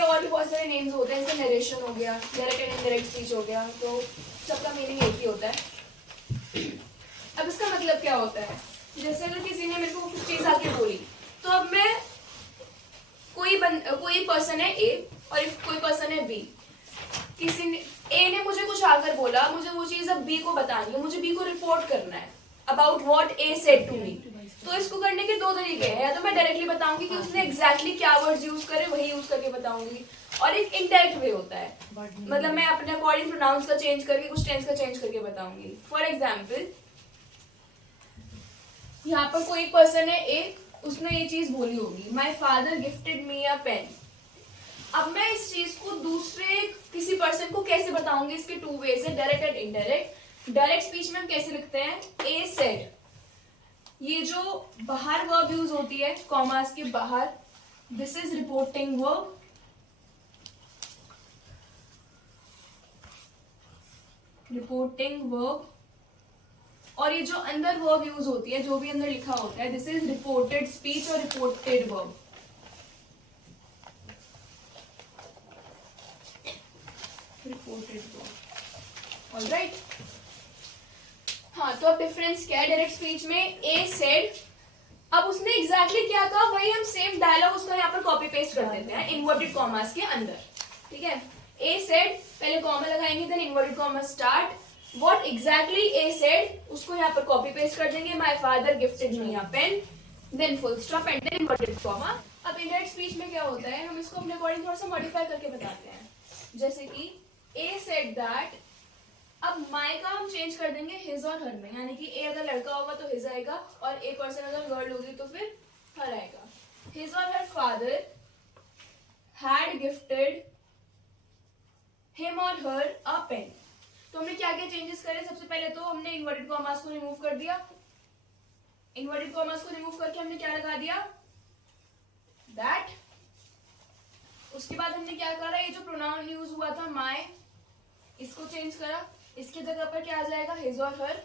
के और भी बहुत सारे नेम्स होते हैं, जैसे नरेशन हो गया, डायरेक्ट एंड इनडायरेक्ट स्पीच हो गया, तो सबका मीनिंग एक ही होता है। अब इसका मतलब क्या होता है, जैसे अगर किसी ने मेरे को कुछ चीज आके बोली, तो अब मैं कोई पर्सन है ए और कोई पर्सन है बी, किसी ने ए ने मुझे कुछ आकर बोला, मुझे वो चीज अब बी को बतानी है, मुझे बी को रिपोर्ट करना है about what A said to me. तो इसको करने के दो तरीके हैं, या तो मैं डायरेक्टली बताऊंगी कि उसने एग्जैक्टली क्या वर्ड्स यूज करे वही यूज करके बताऊंगी, और एक इनडायरेक्ट वे होता है, मतलब मैं अपने अकॉर्डिंग प्रोनाउंस का चेंज करके कुछ टेंस का चेंज करके बताऊंगी। फॉर एग्जाम्पल, यहाँ पर कोई पर्सन है ए, उसने ये चीज बोली होगी, my father gifted me a pen. अब मैं इस चीज को दूसरे किसी पर्सन को कैसे बताऊंगी, इसके टू वेज है, direct and indirect. Direct speech में हम कैसे लिखते हैं, ए सेड, ये जो बाहर वर्ब यूज होती है कॉमास के बाहर, this is reporting verb, reporting verb, और ये जो अंदर वर्ब यूज होती है, जो भी अंदर लिखा होता है, दिस इज रिपोर्टेड स्पीच और reported verb. Reported verb, alright. हाँ, तो अब डिफरेंस क्या है डायरेक्ट स्पीच में, ए सेड, अब उसने एग्जैक्टली क्या कहा वही हम सेम डायलॉग उसका यहाँ पर कॉपी पेस्ट कर देते हैं इन्वर्टेड कॉमास के अंदर, ठीक है। ए सेड, पहले कॉमा लगाएंगे, then inverted comma start, what exactly A said उसको यहाँ पर कॉपी पेस्ट कर देंगे, my father gifted me a pen, then full stop and then inverted comma. अब इनडायरेक्ट स्पीच में क्या होता है, हम इसको अपने अकॉर्डिंग थोड़ा सा मॉडिफाई करके बताते हैं, जैसे कि ए सेड दैट, अब माई का हम चेंज कर देंगे हिज और हर में, यानी कि ए अगर लड़का होगा तो हिज आएगा, और ए पर्सन अगर गर्ल होगी तो फिर हर आएगा। हिज और her father had gifted him और हर अ पेन। तो हमने क्या क्या चेंजेस करे, सबसे पहले तो हमने इन्वर्टेड कॉमास को रिमूव कर दिया, इन्वर्टेड कॉमास को रिमूव करके हमने क्या लगा दिया, दैट। उसके बाद हमने क्या करा, ये जो प्रोनाउन यूज हुआ था माई, इसको चेंज करा, इसकी जगह पर क्या आ जाएगा, हिज और हर,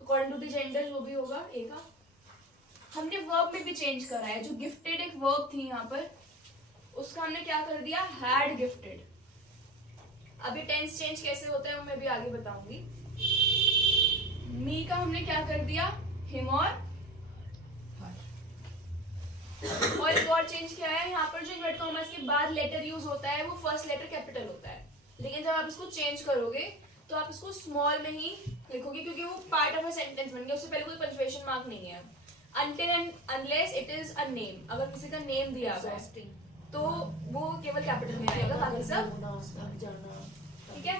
अकॉर्डिंग टू द जेंडर जो भी होगा ए का। हमने वर्ब में भी चेंज करा है, जो गिफ्टेड एक वर्ब थी यहाँ पर, उसका हमने क्या कर दिया, हैड गिफ्टेड। अभी टेंस चेंज कैसे होता है वो मैं भी आगे बताऊंगी। मी का हमने क्या कर दिया, हिम और एक और चेंज क्या है, यहाँ पर जो इन्वर्टेड कॉमास के बाद लेटर यूज होता है वो फर्स्ट लेटर कैपिटल होता है, लेकिन जब आप इसको चेंज करोगे तो आप इसको स्मॉल में ही लिखोगे, क्योंकि वो पार्ट ऑफ अ सेंटेंस बन गया, उससे पहले कोई पंक्चुएशन मार्क नहीं है। Until and unless it is a name, अगर किसी का नेम दिया हुआ है तो वो केवल कैपिटल में आएगा, बाकी सब ठीक है।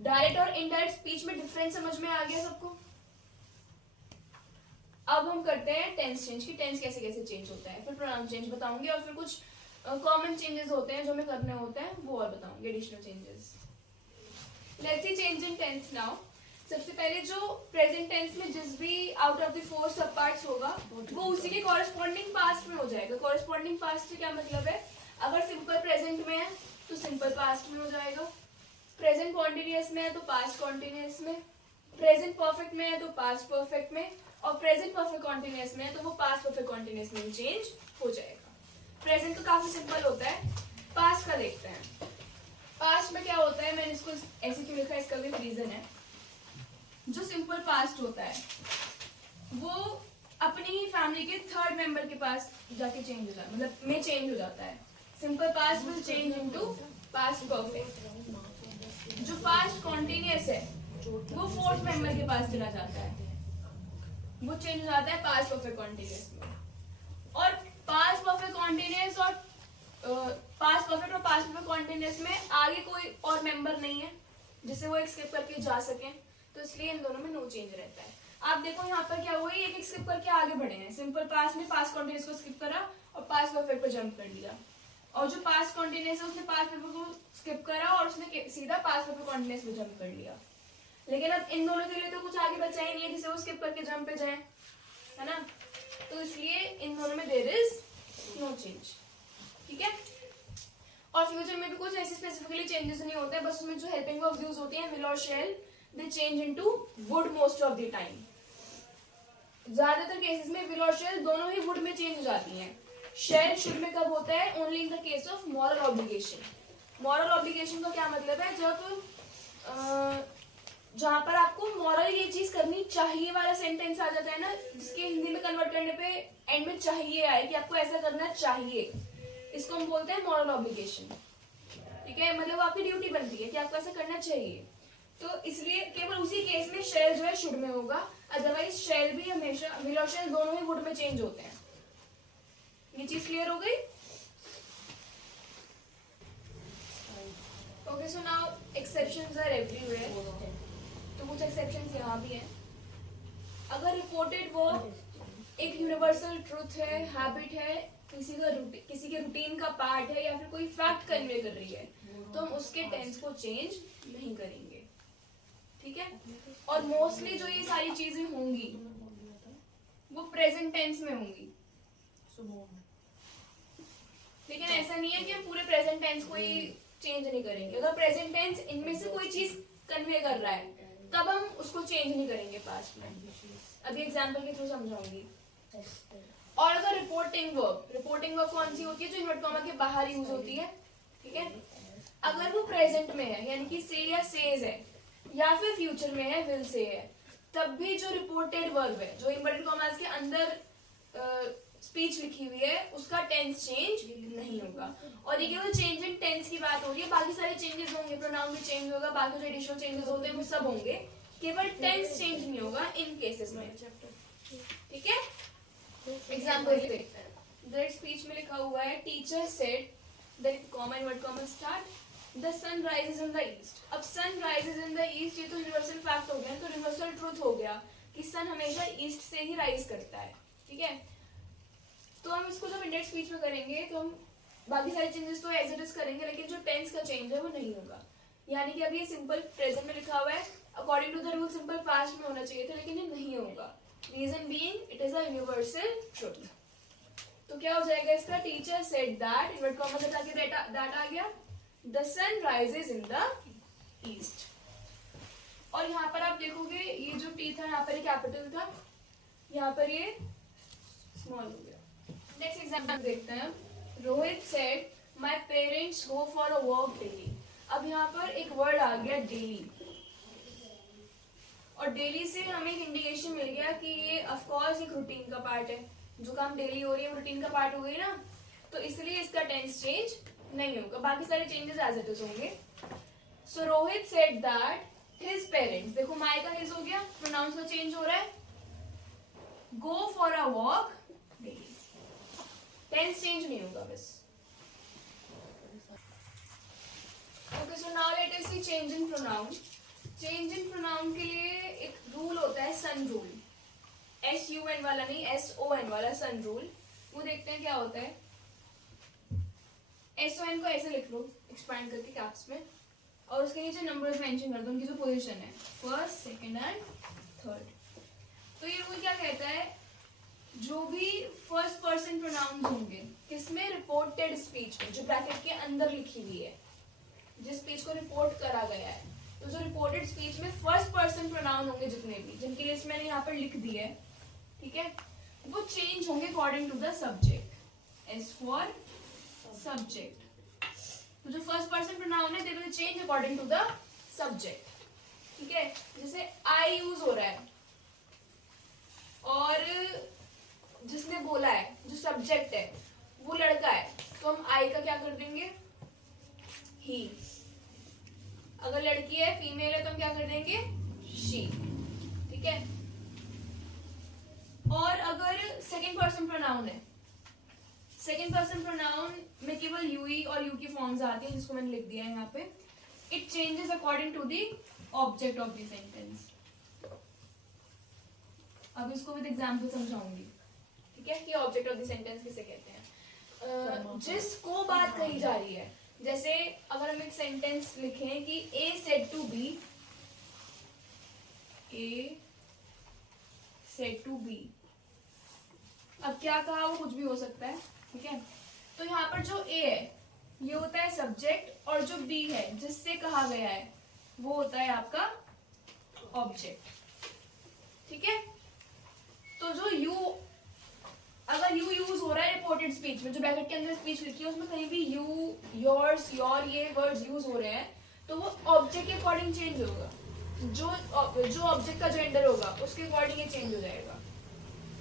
डायरेक्ट और इनडायरेक्ट स्पीच में डिफरेंस समझ में आ गया सबको। अब हम करते हैं टेंस चेंज की, टेंस कैसे कैसे चेंज होता है, फिर प्रोनाउन चेंज बताऊंगी, और फिर कुछ कॉमन चेंजेस होते हैं जो हमें करने होते हैं वो और बताऊंगी, additional changes. Let's see change in tense now. सबसे पहले जो प्रेजेंट टेंस में जिस भी आउट ऑफ द 4 सब पार्ट्स होगा वो उसी के कॉरेस्पॉन्डिंग पास्ट में हो जाएगा। कॉरेस्पॉन्डिंग पास्ट से क्या मतलब है, अगर सिंपल प्रेजेंट में है तो सिंपल पास्ट में हो जाएगा, प्रेजेंट कॉन्टिन्यूअस में है तो पास्ट कॉन्टिन्यूअस में, प्रेजेंट परफेक्ट में है तो पास्ट परफेक्ट में, और प्रेजेंट परफेक्ट कॉन्टिन्यूअस में है तो वो पास्ट परफेक्ट कॉन्टिन्यूअस में चेंज हो जाएगा। प्रेजेंट तो काफी सिंपल होता है, पास्ट का देखते हैं। पास्ट में क्या होता है, मैंने इसको ऐसे क्यों लिखा है इसका भी रीजन है। जो सिंपल पास्ट होता है वो अपनी ही फैमिली के थर्ड मेंबर के पास जाके चेंज हो जाता है, मतलब में चेंज हो जाता है। Simple past will change into past perfect. जो पास्ट कॉन्टिन्यूअस है वो फोर्थ मेंबर के पास चला जाता है, वो चेंज हो जाता है पास्ट परफेक्ट कॉन्टिन्यूअस में। और पास्ट परफेक्ट कॉन्टिन्यूअस और पास्ट परफेक्ट और पास्ट परफेक्ट कॉन्टिन्यूअस में आगे कोई और मेंबर नहीं है जिसे वो स्किप करके जा सके, तो इसलिए इन दोनों में नो चेंज रहता है। आप देखो यहाँ पर क्या हुआ, एक स्किप करके आगे बढ़े हैं। सिंपल पास्ट में पास्ट कॉन्टिन्यूअस को स्किप करा और पास्ट परफेक्ट पर जंप कर लिया, और जो पास्ट कॉन्टिन्यूअस है उसने पास्ट परफेक्ट को स्किप करा और उसने सीधा पास्ट परफेक्ट कॉन्टिन्यूअस पे जंप कर लिया। लेकिन अब इन दोनों के लिए तो कुछ आगे बचा ही नहीं है जिसे वो स्किप करके जंप पे जाए, है ना, तो इसलिए इन दोनों में देयर इज नो चेंज, ठीक है। और फ्यूचर में भी कुछ ऐसे स्पेसिफिकली चेंजेस नहीं होते हैं, बस उसमें जो हेल्पिंग वर्ब्स यूज होती हैं विल और shall, they change into would most of the time. ज्यादातर केसेस में विल और शैल दोनों ही वुड में चेंज हो जाती हैं, शेल शुड में कब होता है? Only in the case of moral obligation. Moral obligation का क्या मतलब है? जब जहां पर आपको मॉरल ये चीज करनी चाहिए वाला सेंटेंस आ जाता है ना, जिसके हिंदी में कन्वर्ट करने पे एंड में चाहिए आए कि आपको ऐसा करना चाहिए, इसको हम बोलते हैं मॉरल ऑब्लिगेशन। ठीक है, मतलब आपकी ड्यूटी बनती है कि आपको ऐसा करना चाहिए। तो इसलिए केवल उसी केस में शेल जो है शुड में होगा, अदरवाइज शेल भी हमेशा विल और शेल दोनों ही वुड में चेंज होते हैं। ये चीज क्लियर हो गई? Okay, so now exceptions are everywhere. तो कुछ एक्सेप्शंस यहाँ भी हैं। अगर रिपोर्टेड वर्ब एक यूनिवर्सल ट्रुथ है, हैबिट है, किसी के रूटीन का पार्ट है, या फिर कोई फैक्ट कन्वे कर रही है, तो हम उसके टेंस को चेंज नहीं करेंगे। ठीक है, और मोस्टली जो ये सारी चीजें होंगी वो प्रेजेंट टेंस में होंगी। लेकिन ऐसा नहीं है कि हम पूरे प्रेजेंट टेंस को ही चेंज नहीं करेंगे। अगर प्रेजेंट टेंस इनमें से कोई चीज कन्वे कर रहा है तब हम उसको चेंज नहीं करेंगे पास्ट में। अभी एग्जांपल के थ्रू समझाऊंगी। और अगर रिपोर्टिंग वर्ब कौन सी होती है? जो इन्वर्ट कॉमा के बाहर यूज होती है। ठीक है, अगर वो प्रेजेंट में है यानी कि से या सेज है, या फिर फ्यूचर में है विल से है, तब भी जो रिपोर्टेड वर्ब है, जो इन्वर्टेड कॉमास के अंदर स्पीच लिखी हुई है, उसका टेंस चेंज नहीं होगा। और ये केवल चेंज इन टेंस की बात हो रही है, बाकी सारे चेंजेस होंगे, प्रोनाउन भी चेंज होगा, बाकी जो एडिशनल चेंजेस होते हैं वो सब होंगे, केवल टेंस चेंज नहीं होगा इन केसेस में। ठीक है, एग्जाम्पल दैट स्पीच में लिखा हुआ है teacher said that comma invert comma start the sun rises in the east. अब sun rises in the east ये तो यूनिवर्सल फैक्ट हो गया, तो यूनिवर्सल ट्रूथ हो गया कि सन हमेशा ईस्ट से ही राइज करता है। ठीक है, तो हम इसको जब इंडेक्स स्पीच में करेंगे तो हम बाकी सारे चेंजेस तो एज इट इज करेंगे, लेकिन जो टेंस का चेंज है वो नहीं होगा। यानी कि अभी ये सिंपल प्रेजेंट में लिखा हुआ है, according to the rule simple past में होना चाहिए था, लेकिन ये नहीं होगा। Reason being it is a universal truth. तो क्या हो जाएगा इसका? Teacher said that, invert comma से ताकि दैट आ गया, the sun rises in the east. और यहाँ पर आप देखोगे ये जो टी था यहाँ पर ये कैपिटल था, यहाँ पर ये स्मॉल हो गया। नेक्स्ट एग्जाम्पल देखते हैं। Rohit said my parents go for a walk daily. अब यहाँ पर एक वर्ड आ गया डेली, और डेली से हमें एक इंडिकेशन मिल गया कि ये ऑफ कोर्स एक रूटीन का पार्ट है। जो काम डेली हो रही है वो रूटीन का पार्ट हो गई ना, तो इसलिए इसका टेंस चेंज नहीं होगा, बाकी सारे चेंजेस एज इट इज होंगे। So Rohit said that his parents, देखो माई का हिज हो गया, प्रोनाउंस का चेंज हो रहा है, go for a walk daily, tense change नहीं होगा बस। Okay, so now let us see change in pronoun. Change in pronoun के लिए एक रूल होता है सन रूल, SUN वाला नहीं, SON वाला सन रूल। वो देखते हैं क्या होता है। SON को ऐसे लिख लो एक्सपैंड करके कैप्स में, और उसके नीचे नंबर्स मेंशन कर दो, उनकी जो पोजीशन है फर्स्ट, सेकंड एंड थर्ड। तो ये रूल क्या कहता है? जो भी फर्स्ट पर्सन प्रोनाउंस होंगे किसमें? रिपोर्टेड स्पीच में, जो ब्रैकेट के अंदर लिखी हुई है, जिस स्पीच को रिपोर्ट करा गया है, तो जो रिपोर्टेड स्पीच में फर्स्ट पर्सन प्रोनाउन होंगे जितने भी, जिनकी लिस्ट मैंने यहाँ पर लिख दी है, ठीक है, वो चेंज होंगे according to the subject. As for subject, तो जो फर्स्ट पर्सन प्रोनाउन है they will change according to the subject. ठीक है, जैसे आई यूज हो रहा है और जिसने बोला है, जो सब्जेक्ट है वो लड़का है, तो हम आई का क्या कर देंगे? ही। अगर लड़की है, फीमेल है, तो हम क्या कर देंगे? शी। ठीक है, और अगर सेकंड पर्सन प्रोनाउन है, सेकंड पर्सन प्रोनाउन में केवल यूई और यू की फॉर्म्स आती है, जिसको मैंने लिख दिया है यहाँ पे। It changes according to the object of the sentence. अब इसको विद एग्जांपल समझाऊंगी। ठीक है, कि ऑब्जेक्ट ऑफ द सेंटेंस किसे कहते हैं? जिसको बात कही जा रही है, जैसे अगर हम एक सेंटेंस लिखें कि A said to B, A said to B, अब क्या कहा? वो कुछ भी हो सकता है। ठीक है, तो यहाँ पर जो ए है ये होता है सब्जेक्ट, और जो बी है जिससे कहा गया है वो होता है आपका ऑब्जेक्ट। ठीक है, तो जो यू, अगर यू यूज हो रहा है रिपोर्टेड ब्रैकेटेड स्पीच में, जो ब्रैकेट के अंदर स्पीच लिखी है उसमें कहीं भी यू, योर्स, योर ये वर्ड्स यूज हो रहे हैं तो वो ऑब्जेक्ट के अकॉर्डिंग चेंज होगा। जो ऑब्जेक्ट का जेंडर होगा उसके अकॉर्डिंग ये चेंज हो जाएगा।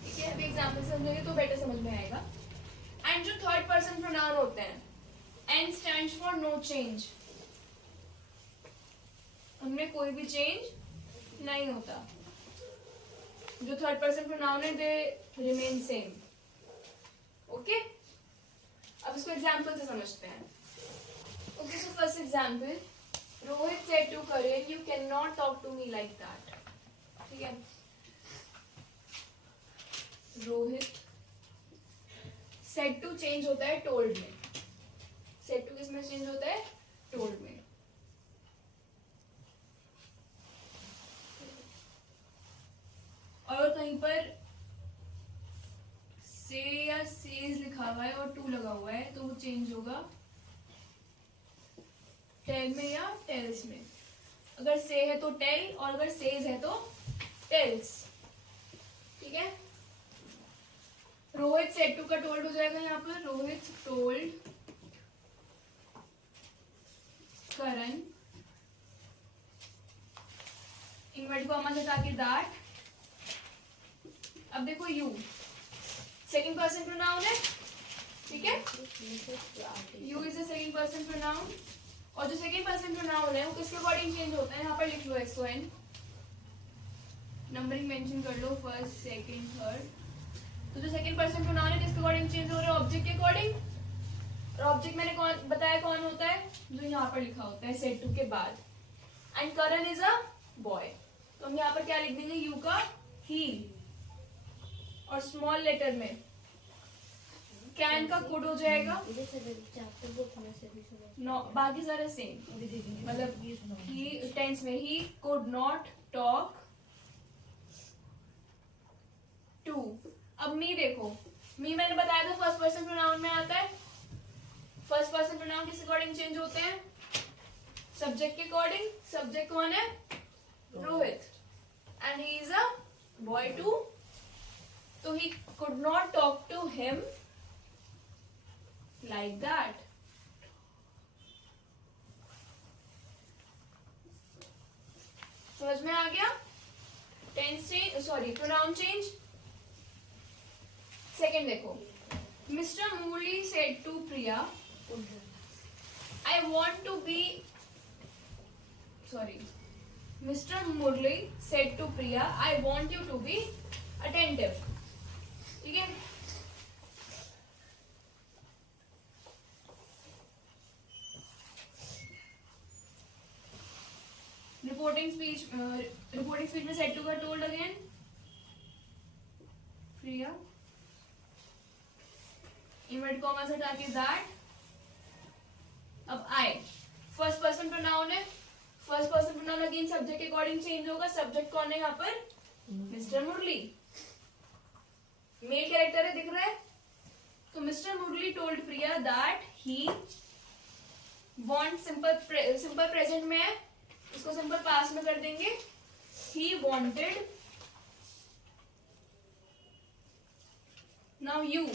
ठीक है, अभी एग्जांपल समझेंगे तो बेटर समझ में आएगा। एंड जो थर्ड पर्सन प्रोनाउन होते हैं, N stands for no change, उनमें कोई भी चेंज नहीं होता। जो थर्ड पर्सन प्रोनाउन है दे रिमेन सेम। ओके, अब इसको एग्जांपल से समझते हैं। Okay, so first example, Rohit said to Karan, you can not talk to me like that. ठीक है, रोहित, सेड टू चेंज होता है टोल्ड में। सेड टू किस में चेंज होता है? टोल्ड में। और कहीं पर से या सेज लिखा हुआ है और टू लगा हुआ है तो वो चेंज होगा टेल में या टेल्स में। अगर से है तो टेल और अगर सेज है तो टेल्स। ठीक है, रोहित सेड टू का टोल्ड हो जाएगा यहाँ पर, रोहित टोल्ड करण, इनवर्ट कॉमा से ताकि दैट। अब देखो यू सेकंड पर्सन प्रोनाउन है, ठीक है, you is a second person pronoun. और जो सेकंड पर्सन प्रोनाउन है वो किसके अकॉर्डिंग चेंज होता है? यहाँ पर लिख लो X O N, numbering mention कर लो, फर्स्ट सेकंड थर्ड। तो जो सेकंड पर्सन प्रोनाउन है किसके अकॉर्डिंग चेंज हो रहा है? ऑब्जेक्ट के अकॉर्डिंग। और ऑब्जेक्ट मैंने कौन बताया कौन होता है? जो यहाँ पर लिखा होता है सेड टू के बाद। And Karan is a boy, तो हम यहाँ पर क्या लिख देंगे? यू का ही, और स्मॉल लेटर में कैन का कुड हो जाएगा। नो, बाकी सारे सेम, मतलब ही टेंस में he could not talk to. अब मी देखो, मी मैंने बताया था फर्स्ट पर्सन प्रोनाउन में आता है। फर्स्ट पर्सन प्रोनाउन किस अकॉर्डिंग चेंज होते हैं? सब्जेक्ट के अकॉर्डिंग। सब्जेक्ट कौन है? Rohit, and he is a boy too, तो he could not talk to him like that. समझ में आ गया? Tense change, sorry pronoun change. Second देखो, mister Murali said to Priya, I want to be, sorry, mister Murali said to Priya, I want you to be attentive. ठीक है, reporting speech में said to का told again Priya, invert comma से हटा के that. अब I first person pronoun है, first person pronoun again subject के अकॉर्डिंग चेंज होगा। सब्जेक्ट कौन है यहाँ पर? मिस्टर मुरली, मेल कैरेक्टर है, दिख रहा है। तो mister Murali told Priya that he want, simple present में है, इसको सिंपल पास्ट में कर देंगे। He wanted, now you,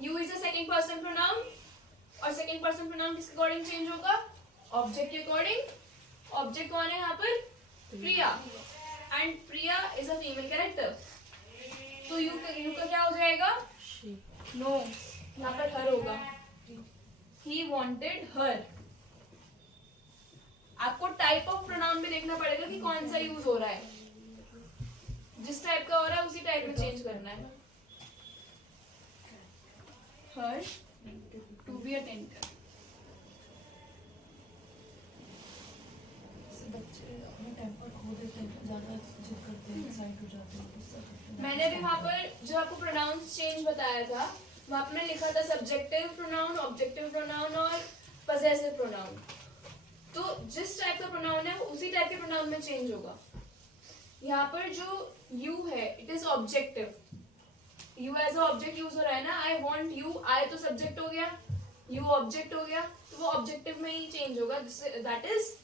you is a second person pronoun, और सेकंड पर्सन प्रोनाउन किसके अकॉर्डिंग चेंज होगा? ऑब्जेक्ट के अकॉर्डिंग। ऑब्जेक्ट कौन है यहाँ पर? Priya, and Priya is a female character, तो यू का क्या हो जाएगा? नो, यहाँ पर हर होगा। He wanted her. आपको टाइप ऑफ प्रोनाउन भी देखना पड़ेगा कि कौन सा यूज हो रहा है। जिस टाइप का हो रहा है उसी टाइप में चेंज करना है। Her to be attentive. बच्चे अपने टेम्पर खो देते हैं, ज्यादा जिद करते हैं, एक्साइट हो जाते हैं। मैंने भी वहां पर जो आपको प्रोनाउंस चेंज बताया था वहां पर लिखा था सब्जेक्टिव प्रोनाउन, ऑब्जेक्टिव प्रोनाउन और पजेसिव प्रोनाउन। तो जिस टाइप का प्रोनाउन है वो उसी टाइप के प्रोनाउन में चेंज होगा। यहाँ पर जो यू है it is objective, you as a object use हो रहा है ना। आई वॉन्ट यू, आई तो सब्जेक्ट हो गया, यू ऑब्जेक्ट हो गया, तो वो ऑब्जेक्टिव में ही चेंज होगा, दैट इज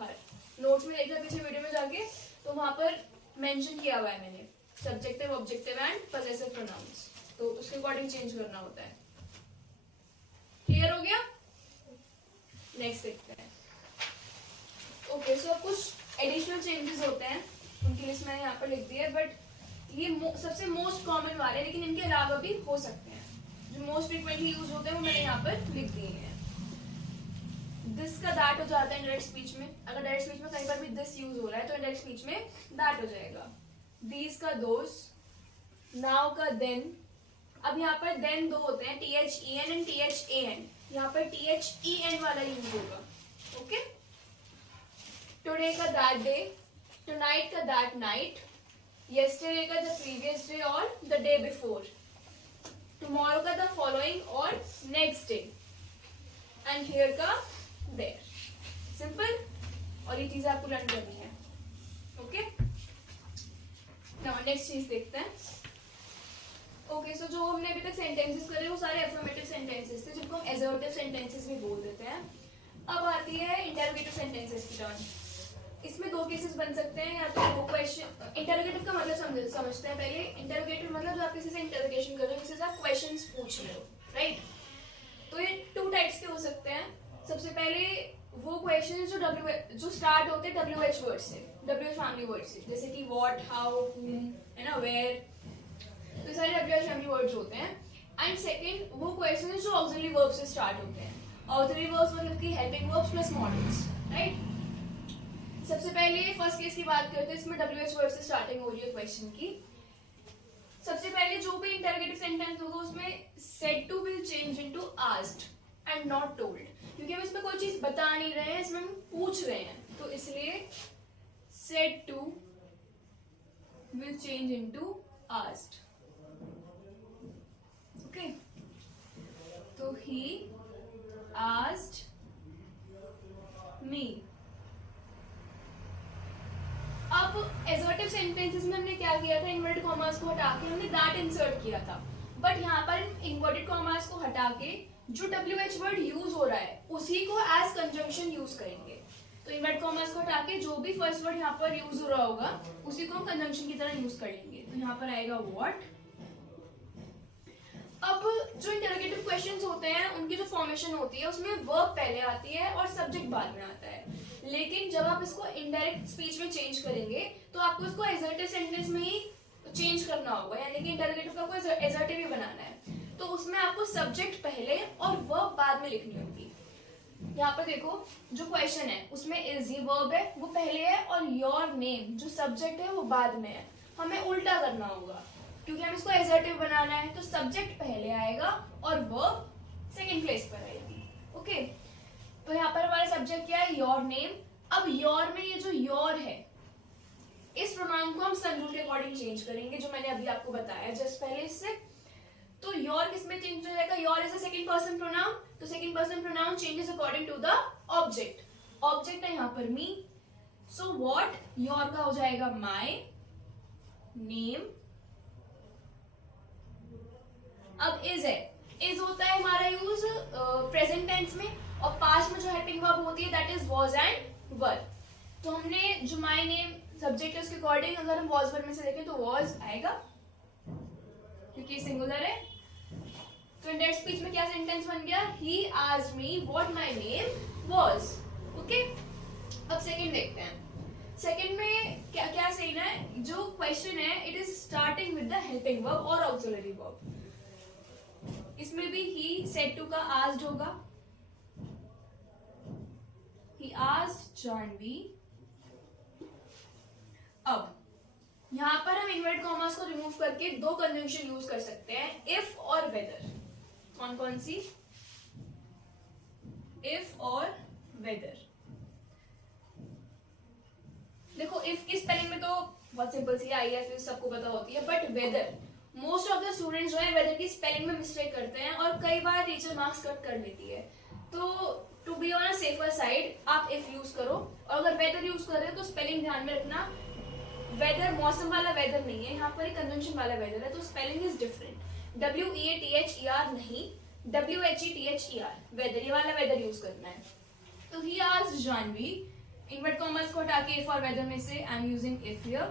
हर। नोट्स में देखना पीछे वीडियो में जाके, तो वहां पर मेंशन किया हुआ है मैंने subjective, objective and possessive pronouns. तो उसके अकॉर्डिंग चेंज करना होता है। क्लियर हो गया? नेक्स्ट देखते हैं। ओके, सो कुछ एडिशनल चेंजेस होते हैं, उनकी लिस्ट मैंने यहाँ पर लिख दी है, बट ये सबसे मोस्ट कॉमन वाले, लेकिन इनके अलावा भी हो सकते हैं। जो मोस्ट फ्रीक्वेंटली यूज होते हैं वो मैंने यहाँ पर लिख दिए हैं। दिस का दैट हो जाता है डायरेक्ट स्पीच में। अगर डायरेक्ट स्पीच में कहीं पर भी दिस यूज हो रहा है तो डायरेक्ट स्पीच में दैट हो जाएगा। दीज का दोस, नाउ का देन। अब यहाँ पर देन दो होते हैं, THEN एंड THAN। यहाँ पर THEN वाला यूज होगा। ओके, टुडे का दैट डे, टुनाइट का दैट नाइट, yesterday का द प्रीवियस डे और द डे बिफोर, टुमारो का द फॉलोइंग और नेक्स्ट डे, एंड हियर का देयर। सिंपल, और ये चीजें आपको लर्न करनी है। ओके, नाउ नेक्स्ट चीज देखते हैं। ओके, सो जो हमने अभी तक सेंटेंसेस करे वो सारे अफर्मेटिव सेंटेंसेस थे, जिनको हम असर्टिव सेंटेंसेस भी बोल देते हैं। अब आती है इंटरोगेटिव सेंटेंसेस की टर्न। इसमें दो केसेस बन सकते हैं, या तो वो क्वेश्चन, इंटरोगेटिव का मतलब समझते हैं पहले। इंटरोगेटिव मतलब आप किसी से इंटरोगेशन कर रहे हो, किसी से आप क्वेश्चंस पूछ रहे हो, राइट? तो ये टू टाइप्स के हो सकते हैं। सबसे पहले वो क्वेश्चन जो स्टार्ट होते हैं WH वर्ड से, WH फैमिली वर्ड से, जैसे कि व्हाट, हाउ, whom, है ना, वेयर, तो सारे WH फैमिली वर्ड्स होते हैं। एंड सेकंड वो क्वेश्चन जो ऑक्सिलरी वर्ब से स्टार्ट होते हैं। ऑक्सिलरी वर्ब्स मतलब कि helping verbs plus models, right? सबसे पहले फर्स्ट केस की बात करते हैं, इसमें WH वर्ड से स्टार्टिंग हो रही है क्वेश्चन की। सबसे पहले जो भी इंटरोगेटिव सेंटेंस होगा उसमें said to will change into asked and not told, क्योंकि हम इसमें कोई चीज बता नहीं रहे हैं, इसमें हम पूछ रहे हैं, तो इसलिए said to will change into asked। Okay, तो he asked me। अब assertive sentences में हमने क्या किया था, इन्वर्टेड कॉमास को हटा के हमने that इंसर्ट किया था, बट यहाँ पर इन्वर्टेड कॉमास को हटा के जो WH वर्ड यूज हो रहा है उसी को एज कंजंक्शन यूज करेंगे। तो इन्वर्टेड कॉमास को हटा के जो भी फर्स्ट वर्ड यहाँ पर यूज हो रहा होगा उसी को हम कंजंक्शन की तरह यूज करेंगे। तो यहाँ पर आएगा व्हाट। अब जो इंटरोगेटिव क्वेश्चंस होते हैं उनकी जो फॉर्मेशन होती है उसमें वर्ब पहले आती है और सब्जेक्ट बाद में आता है, लेकिन जब आप इसको इनडायरेक्ट स्पीच में चेंज करेंगे तो आपको इसको असर्टिव सेंटेंस में ही चेंज करना होगा, यानी कि इंटरोगेटिव का आपको असर्टिव ही बनाना है। तो उसमें आपको सब्जेक्ट पहले और वर्ब बाद में लिखनी होगी। यहाँ पर देखो जो क्वेश्चन है उसमें इज, ये वर्ब है वो पहले है, और योर नेम जो सब्जेक्ट है वो बाद में है। हमें उल्टा करना होगा क्योंकि हम इसको असर्टिव बनाना है, तो सब्जेक्ट पहले आएगा और वर्ब सेकंड प्लेस पर आएगी। ओके, तो यहाँ पर हमारा सब्जेक्ट क्या है, योर नेम। अब योर में ये जो योर है इस प्रोनाउन को हम सन रूल के अकॉर्डिंग चेंज करेंगे, जो मैंने अभी आपको बताया जस्ट पहले इससे। तो योर किसमें चेंज हो जाएगा, your is a second person pronoun, तो second person pronoun changes according to the object. Object है यहाँ पर मी, सो व्हाट योर का हो जाएगा माय नेम। अब इज है, इज होता है हमारा यूज प्रेजेंट टेंस में, और पास्ट में जो हेल्पिंग वर्ब होती है दैट इज वाज एंड वर। तो हमने जो माय नेम सब्जेक्ट है उसके अकॉर्डिंग अगर हम वाज वर में से देखें तो वाज आएगा क्योंकि सिंगुलर है। तो इन दैट स्पीच में क्या सेंटेंस बन गया, he asked me what my name was. Okay, अब सेकंड देखते हैं। सेकंड में क्या क्या सही है, जो क्वेश्चन है it is starting with the helping verb और ऑक्सिलरी वर्ब। इसमें भी ही सेड टू का आस्क्ड होगा, ही आस्क्ड जानवी। अब यहां पर हम इन्वर्टेड कॉमास को रिमूव करके दो कंजंक्शन यूज कर सकते हैं, इफ और वेदर। कौन कौन सी, इफ और वेदर। देखो इफ की स्पेलिंग में तो बहुत सिंपल सी आई है, सबको पता होती है, but whether most of the students जो है वेदर की स्पेलिंग में मिस्टेक करते हैं और कई बार टीचर मार्क्स कट कर लेती है। तो to be on a safer side आप इफ यूज करो, और अगर वेदर यूज कर रहे हो तो स्पेलिंग ध्यान में रखना, वेदर मौसम वाला वेदर नहीं है, यहाँ पर एक कंजंक्शन वाला वेदर है, तो स्पेलिंग इज डिफरेंट। WEATHER नहीं, WHETHER वेदर, ये वाला वेदर यूज करना है। तो he asked Janvi, invert commas को हटा के इफ और वेदर में से I am using if here.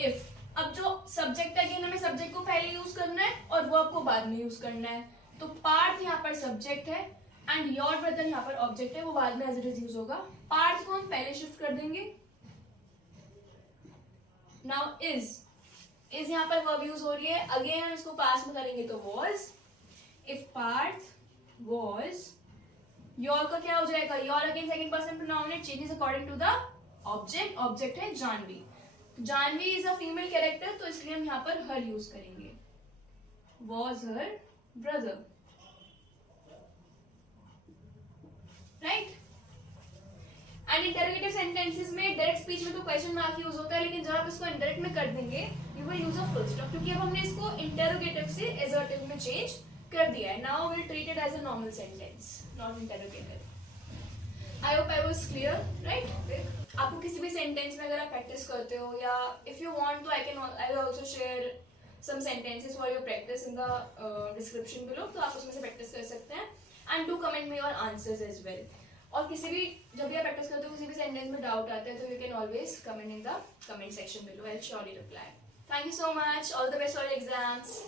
If, अब जो सब्जेक्ट है, अगेन हमें सब्जेक्ट को पहले पहले यूज करना है और वर्ब को बाद में यूज करना है. तो पार्थ यहाँ पर सब्जेक्ट है एंड योर ब्रदर यहाँ पर ऑब्जेक्ट है, वो बाद में एज इट इज यूज होगा. पार्थ को हम पहले शिफ्ट कर देंगे. नाउ इज यहाँ पर वर्ब यूज हो रही है. अगेन हम इसको पास में करेंगे तो was. If Parth was, your का क्या हो जाएगा? Your again second person pronoun, it changes according to the object. Object है Janvi. Janvi is a female character, तो इसलिए हम यहाँ पर हर यूज करेंगे. Was her brother, right. And interrogative sentences में डायरेक्ट स्पीच में तो क्वेश्चन मार्क यूज होता है, लेकिन जब आप इसको इनडायरेक्ट में कर देंगे you will use a full stop, क्योंकि अब हमने इसको इंटरोगेटिव से एसर्टिव में चेंज कर दिया है. Now will treat it as a normal sentence, not interrogative. I hope I was clear, right. आपको किसी भी सेंटेंस में अगर आप प्रैक्टिस करते हो या इफ यू वांट तो I will also share some sentences for your practice in the description below, तो आप उसमें से प्रैक्टिस कर सकते हैं. And do comment me your answers as well. और किसी भी जब भी आप प्रैक्टिस करते हो किसी भी सेंटेंस में डाउट आता है तो you can always comment in the comment section below. I will surely reply. Thank you so much. All the best for your exams.